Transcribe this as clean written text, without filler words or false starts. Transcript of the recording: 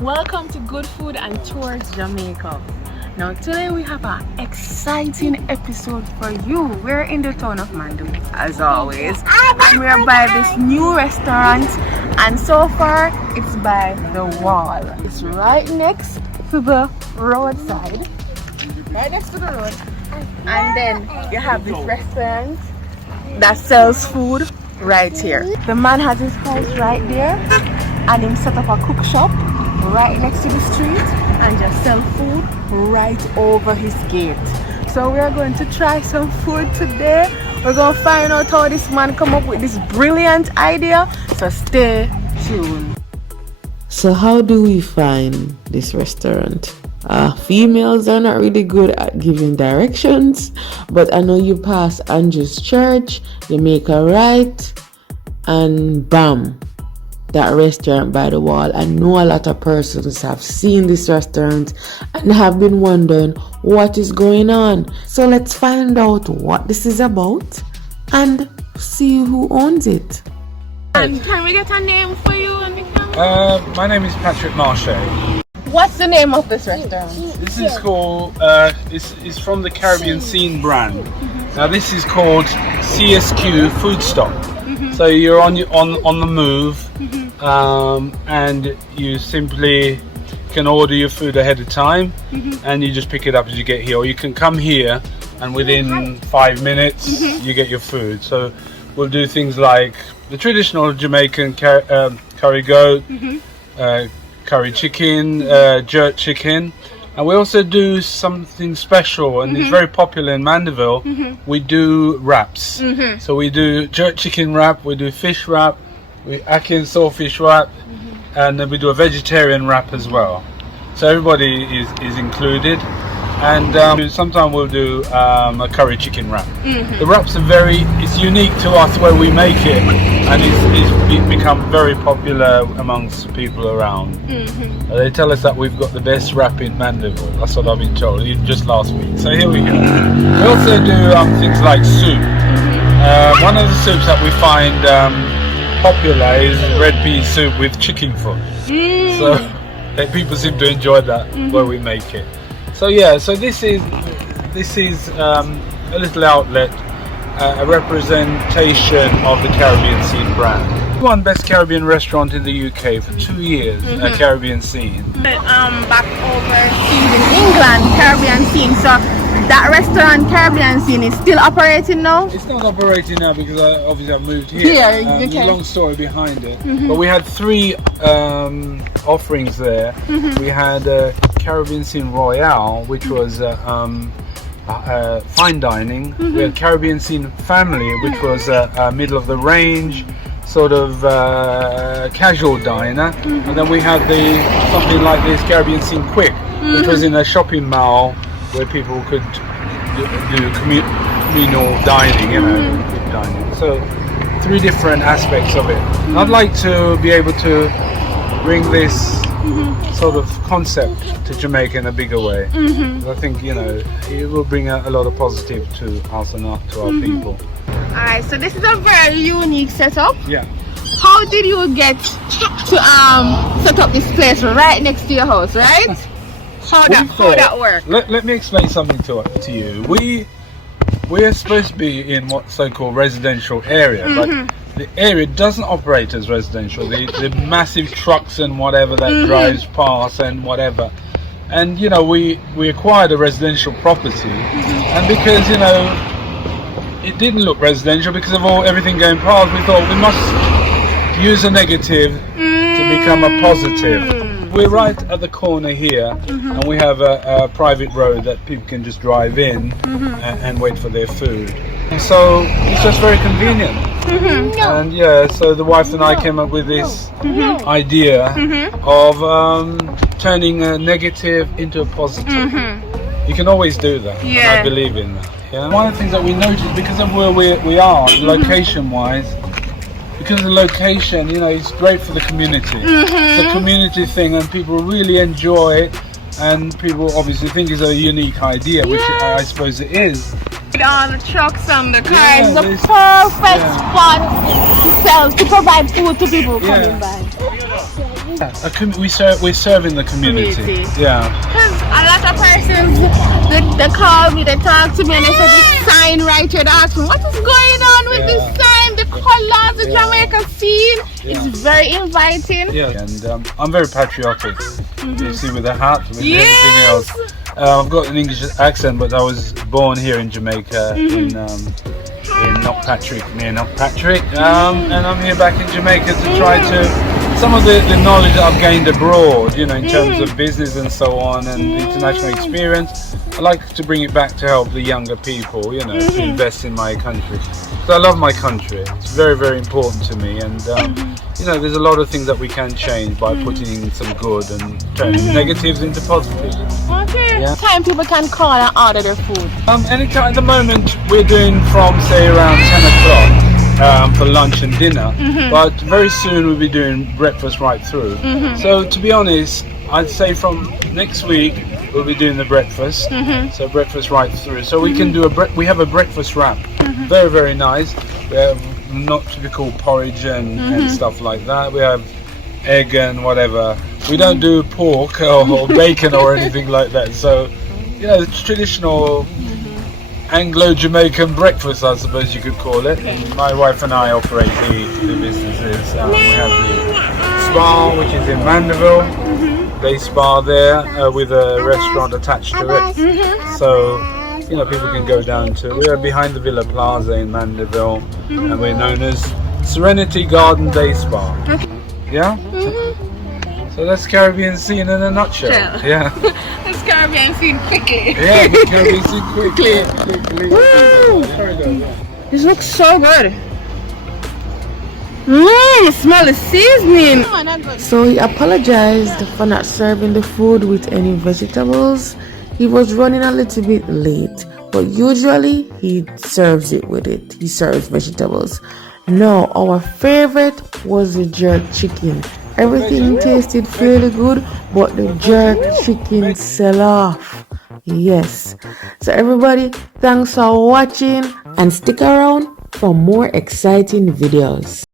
Welcome to Good Food and Tours Jamaica. Now today we have an exciting episode for you. We're in the town of Mandeville as always, and we're by this new restaurant, and so far it's by the wall. It's right next to the roadside, right next to the road, and then you have this restaurant that sells food right here. The man has his house right there, and he set up a cook shop right next to the street and just sell food right over his gate. So we are going to try some food today. We're going to find out how this man come up with this brilliant idea, so stay tuned. So how do we find this restaurant? Females are not really good at giving directions, but I know you pass Andrew's church, you make a right, and bam, that restaurant by the wall. I know a lot of persons have seen this restaurant and have been wondering what is going on. So let's find out what this is about and see who owns it. And can we get a name for you on the camera? My name is Patrick Marche. What's the name of this restaurant? This is called, it's from the Caribbean Scene brand. Now this is called CSQ Food Stop. So you're on the move, and you simply can order your food ahead of time, and you just pick it up as you get here. Or you can come here, and within 5 minutes you get your food. So we'll do things like the traditional Jamaican curry goat, curry chicken, jerk chicken, and we also do something special, and it's very popular in Mandeville. We do wraps. So we do jerk chicken wrap, we do fish wrap, we ackee and saltfish wrap, and then we do a vegetarian wrap as well. So everybody is included, and sometimes we'll do a curry chicken wrap. The wraps are it's unique to us where we make it, and it's become very popular amongst people around. They tell us that we've got the best wrap in Mandeville. That's what I've been told, even just last week. So here we go. We also do things like soup. One of the soups that we find popular is red pea soup with chicken foot. So people seem to enjoy that where we make it. So yeah, so this is a little outlet, a representation of the Caribbean Scene brand. We won Best Caribbean Restaurant in the UK for 2 years, Caribbean Scene. Back overseas in England, Caribbean Scene. So that restaurant, Caribbean Scene, is still operating now? It's not operating now because obviously I've moved here. There's a long story behind it. But we had 3 offerings there. We had Caribbean Scene Royale, which was fine dining. We had Caribbean Scene Family, which was middle of the range, sort of casual diner. And then we had something like this, Caribbean Scene Quick, which was in a shopping mall where people could do communal dining, quick dining. So 3 different aspects of it. And I'd like to be able to bring this sort of concept to Jamaica in a bigger way. I think it will bring a lot of positive to us and to our people. Alright, so this is a very unique setup. Yeah. How did you get to set up this place right next to your house, right? How that work? Let me explain something to you. We're supposed to be in what so-called residential area, but the area doesn't operate as residential. The massive trucks and whatever that drives past and whatever. And we acquired a residential property, and because it didn't look residential because of everything going past, we thought we must use a negative to become a positive. We're right at the corner here, and we have a private road that people can just drive in and wait for their food. So it's just very convenient. And so the wife and I came up with this idea of turning a negative into a positive. You can always do that. And I believe in that. Yeah? One of the things that we noticed, because of where we are, location-wise, because of the location, it's great for the community. It's a community thing, and people really enjoy it, and people obviously think it's a unique idea, which I suppose it is. All the trucks and the cars, the perfect spot to provide food to people coming by. We're serving the community. Yeah. Because a lot of persons, they call me, they talk to me, and they say this sign right here. They ask me, what is going on with this sign? The colors, the Jamaica scene. It's very inviting. Yeah, and I'm very patriotic. You see, with the hat, with everything Yes. else. I've got an English accent, but I was born here in Jamaica, in Knockpatrick, near Knockpatrick, and I'm here back in Jamaica to try to some of the knowledge that I've gained abroad, you know, in terms of business and so on, and international experience. I like to bring it back to help the younger people, you know, to invest in my country. So I love my country. It's very, very important to me, and you know, there's a lot of things that we can change by putting in some good and turning negatives into positives. Okay. Yeah. Time people can call and order their food. Anytime at the moment we're doing from say around 10 o'clock for lunch and dinner, but very soon we'll be doing breakfast right through. So to be honest, I'd say from next week we'll be doing the breakfast, so breakfast right through. So we can do we have a breakfast wrap, very, very nice. We have not typical porridge and stuff like that. We have egg and whatever. We don't do pork or bacon or anything like that. So, you know, it's traditional Anglo-Jamaican breakfast, I suppose you could call it. And my wife and I operate the businesses. We have the spa, which is in Mandeville. Day spa there with a restaurant attached to it. So, you know, people can go down to. We are behind the Villa Plaza in Mandeville, and we're known as Serenity Garden Day Spa. Yeah. So that's Caribbean scene in a nutshell. Yeah. That's Caribbean scene quickly. Yeah, the Caribbean scene quickly. This looks so good. Smell the seasoning. So he apologized for not serving the food with any vegetables. He was running a little bit late, but usually he serves it with it. He serves vegetables. No, our favorite was the jerk chicken. Everything tasted fairly good, but the jerk chicken sell off. Yes. So everybody, thanks for watching and stick around for more exciting videos.